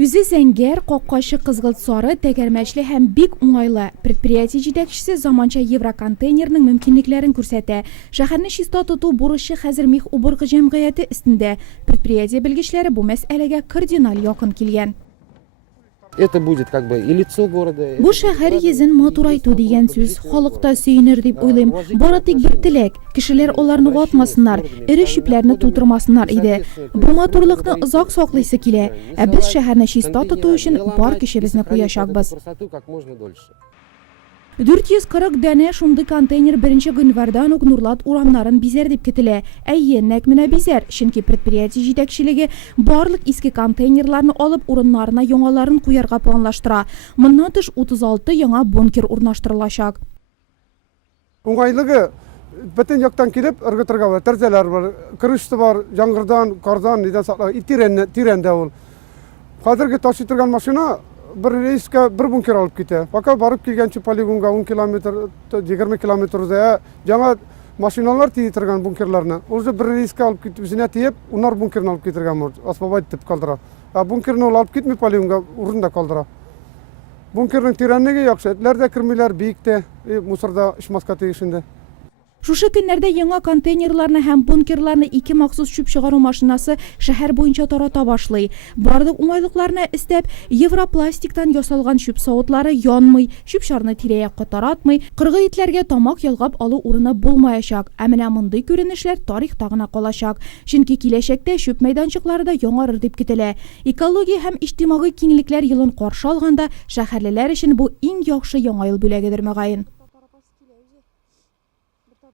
Үзе зәңгәр, капкачы кызгылт сары, тәгәрмәчле һәм бик уңайлы. Предприятие җитәкчесе заманча Евроконтейнерның мөмкинлекләрен күрсәтә. Шәһәрне чиста тоту бурычы хәзер Мих убыргы җәмгыяте өстендә. Предприятие белгечләре бу мәсьәләгә кардинал якын килгән. Это будет как бы и лицо города. Бу шәһәр йөзен матурайту дигән сүз халыкта сөенер дип уйлыйм. Бары тик бер теләк, кешеләр аларны ватмасыннар, ире чүпләрне тутырмасыннар иде. Бу матурлыкны озак саклыйсы килә. Ә без шәһәрне чиста тоту өчен бар көчебезне куячакбыз. 440 дәнә шундый контейнер 1 гыйнвардан ук Нурлат урамнарын бизәр дип көтелә. Әйе, нәкъ менә бизәр, чөнки предприятие җитәкчелеге барлык иске контейнерларны алып урыннарына яңаларын куярга планлаштыра. Моннан тыш 36 яңа бункер урнаштырылачак. Уңайлыгы бөтен яктан килеп ыргытырга бар, тәрзәләр бар, крышасы бар, яңгырдан, кардан, нидән саклар, тирәндә ул. Хәзерге ташый торган машина bir reyska bir bunker alıp kite. Fakat barıp kilgençi poligonga 10 kilometre, 20 kilometre uzaya жаңа машиналар тиyitirgan bunkerlarına. Olsa bir reyska alıp kitip bizine tiyip, onlar bunkerini alıp getirgen var. Asbaba tip kaldıra. Bunkerini alıp gitmi poligonga urunda kaldıra. Bunkerin tirenliği yoksa etler de kırmıyorlar, büyükte, musarda işmaska tegişinde. Шушы көннәрдә яңа контейнерларны һәм бункерларны 2 махсус чүп чыгару машинасы шәһәр буенча тарата башлый. Барлык уңайлыкларны истәп, Европластиктан ясалган чүп савытлары янмый, чүп шарны тирә-якка таратмый, кыргы итләргә тамак ялгап алу урыны булмаячак. Ә менә мондый күренешләр тарихта гына калачак. Чөнки киләчәктә чүп мәйданчыклары да яңарыр дип көтелә. Экология һәм иҗтимагый киңлекләр елын каршы алганда, шәһәрлеләр өчен бу иң яхшы яңа ел бүләгедер мөгаен.